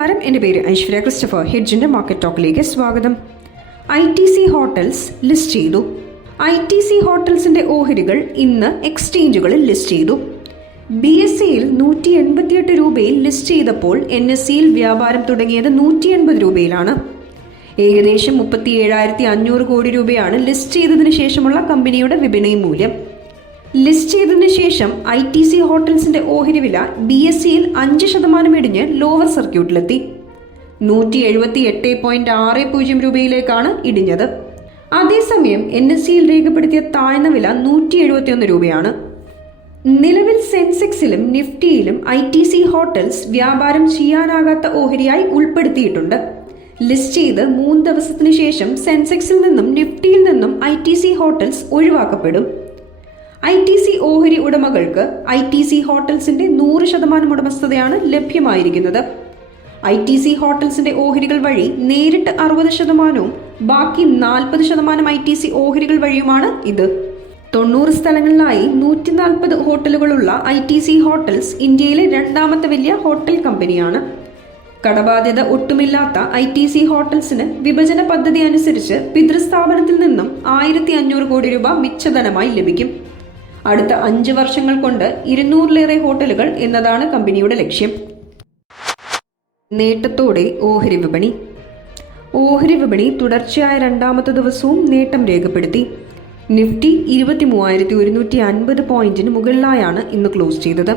നമസ്കാരം. എന്റെ പേര് ഐശ്വര്യ ക്രിസ്റ്റഫർ. ഹെഡ്ജിന്റെ മാർക്കറ്റ് ടോക്കിലേക്ക് സ്വാഗതം. I T C Hotels list ചെയ്തു. ഐ ടി സി ഹോട്ടൽസിന്റെ ഓഹരികൾ ഇന്ന് എക്സ്ചേഞ്ചുകളിൽ ലിസ്റ്റ് ചെയ്തു. ബി എസ് സിയിൽ നൂറ്റി എൺപത്തിയെട്ട് രൂപയിൽ ലിസ്റ്റ് ചെയ്തപ്പോൾ എൻ എസ് സിയിൽ വ്യാപാരം തുടങ്ങിയത് നൂറ്റി എൺപത് രൂപയിലാണ്. ഏകദേശം മുപ്പത്തി ഏഴായിരത്തി അഞ്ഞൂറ് കോടി രൂപയാണ് ലിസ്റ്റ് ചെയ്തതിനു ശേഷമുള്ള കമ്പനിയുടെ വിപണി മൂല്യം. ലിസ്റ്റ് ചെയ്തതിനു ശേഷം ഐ ടി സി ഹോട്ടൽസിന്റെ ഓഹരി വില ബി എസ് സിയിൽ അഞ്ച് ശതമാനം ഇടിഞ്ഞ് ലോവർ സർക്യൂട്ടിലെത്തി. നൂറ്റി എഴുപത്തി എട്ട് പോയിന്റ് ആറ് പൂജ്യം രൂപയിലേക്കാണ് ഇടിഞ്ഞത്. അതേസമയം എൻ എസ് സിയിൽ രേഖപ്പെടുത്തിയ താഴ്ന്ന വില നൂറ്റി എഴുപത്തിയൊന്ന് രൂപയാണ്. നിലവിൽ സെൻസെക്സിലും നിഫ്റ്റിയിലും ഐ ടി സി ഹോട്ടൽസ് വ്യാപാരം ചെയ്യാനാകാത്ത ഓഹരിയായി ഉൾപ്പെടുത്തിയിട്ടുണ്ട്. ലിസ്റ്റ് ചെയ്ത് മൂന്ന് ദിവസത്തിനു ശേഷം സെൻസെക്സിൽ നിന്നും നിഫ്റ്റിയിൽ നിന്നും ഐ ടി സി ഹോട്ടൽസ് ഒഴിവാക്കപ്പെടും. ഐ ടി സി ഓഹരി ഉടമകൾക്ക് ഐ ടി സി ഹോട്ടൽസിന്റെ നൂറ് ശതമാനം ഉടമസ്ഥതയാണ് ലഭ്യമായിരിക്കുന്നത്. ഐ ടി സി ഹോട്ടൽസിന്റെ ഓഹരികൾ വഴി നേരിട്ട് അറുപത് ശതമാനവും ബാക്കി നാൽപ്പത് ശതമാനം ഐ ടി സി ഓഹരികൾ വഴിയുമാണ് ഇത്. തൊണ്ണൂറ് സ്ഥലങ്ങളിലായി നൂറ്റി നാൽപ്പത് ഹോട്ടലുകളുള്ള ഐ ടി സി ഹോട്ടൽസ് ഇന്ത്യയിലെ രണ്ടാമത്തെ വലിയ ഹോട്ടൽ കമ്പനിയാണ്. കടബാധ്യത ഒട്ടുമില്ലാത്ത ഐ ടി സി ഹോട്ടൽസിന് വിഭജന പദ്ധതി അനുസരിച്ച് പിതൃസ്ഥാപനത്തിൽ നിന്നും ആയിരത്തി അഞ്ഞൂറ് കോടി രൂപ മിച്ചധനമായി ലഭിക്കും. അടുത്ത അഞ്ച് വർഷങ്ങൾ കൊണ്ട് ഇരുന്നൂറിലേറെ ഹോട്ടലുകൾ എന്നതാണ് കമ്പനിയുടെ ലക്ഷ്യം. നേട്ടത്തോടെ ഓഹരി വിപണി. ഓഹരി വിപണി തുടർച്ചയായ രണ്ടാമത്തെ ദിവസവും നേട്ടം രേഖപ്പെടുത്തി. നിഫ്റ്റി ഇരുപത്തി മൂവായിരത്തി ഒരുന്നൂറ്റി അൻപത് പോയിന്റിന് മുകളിലായാണ് ഇന്ന് ക്ലോസ് ചെയ്തത്.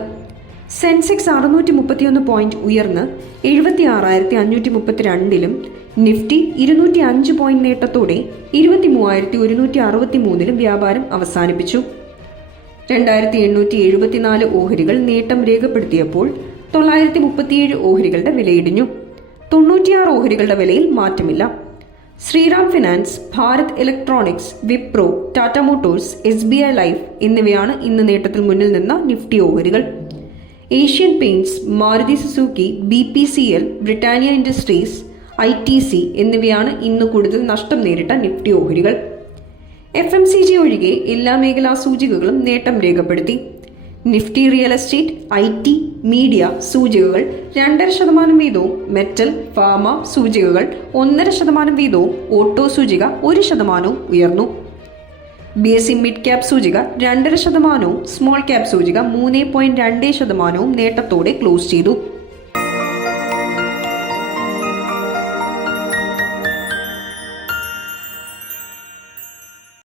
സെൻസെക്സ് അറുന്നൂറ്റി മുപ്പത്തിയൊന്ന് പോയിന്റ് ഉയർന്ന് എഴുപത്തി ആറായിരത്തി അഞ്ഞൂറ്റി മുപ്പത്തിരണ്ടിലും നിഫ്റ്റി ഇരുന്നൂറ്റി അഞ്ച് പോയിന്റ് നേട്ടത്തോടെ ഇരുപത്തി മൂവായിരത്തി ഒരുന്നൂറ്റി അറുപത്തി മൂന്നിലും വ്യാപാരം അവസാനിപ്പിച്ചു. രണ്ടായിരത്തി എണ്ണൂറ്റി എഴുപത്തിനാല് ഓഹരികൾ നേട്ടം രേഖപ്പെടുത്തിയപ്പോൾ തൊള്ളായിരത്തി മുപ്പത്തിയേഴ് ഓഹരികളുടെ വിലയിടിഞ്ഞു. തൊണ്ണൂറ്റിയാറ് ഓഹരികളുടെ വിലയിൽ മാറ്റമില്ല. Shriram Finance Bharat Electronics Wipro Tata Motors S B I Life എന്നിവയാണ് ഇന്ന് നേട്ടത്തിൽ മുന്നിൽ നിന്ന നിഫ്റ്റി ഓഹരികൾ. Asian Paints Maruti Suzuki B P C L Britannia Industries I T C എന്നിവയാണ് ഇന്ന് കൂടുതൽ നഷ്ടം നേരിട്ട നിഫ്റ്റി ഓഹരികൾ. എഫ് എം സി ജി ഒഴികെ എല്ലാ മേഖലാ സൂചികകളും നേട്ടം രേഖപ്പെടുത്തി. Nifty real estate I T media സൂചികകൾ രണ്ടര ശതമാനം വീതവും മെറ്റൽ ഫാമ സൂചികകൾ ഒന്നര ശതമാനം വീതവും ഓട്ടോ സൂചിക ഒരു ശതമാനവും ഉയർന്നു. B S E mid cap സൂചിക രണ്ടര ശതമാനവും സ്മോൾ ക്യാപ് സൂചിക മൂന്ന് പോയിന്റ് രണ്ട് ശതമാനവും നേട്ടത്തോടെ ക്ലോസ് ചെയ്തു.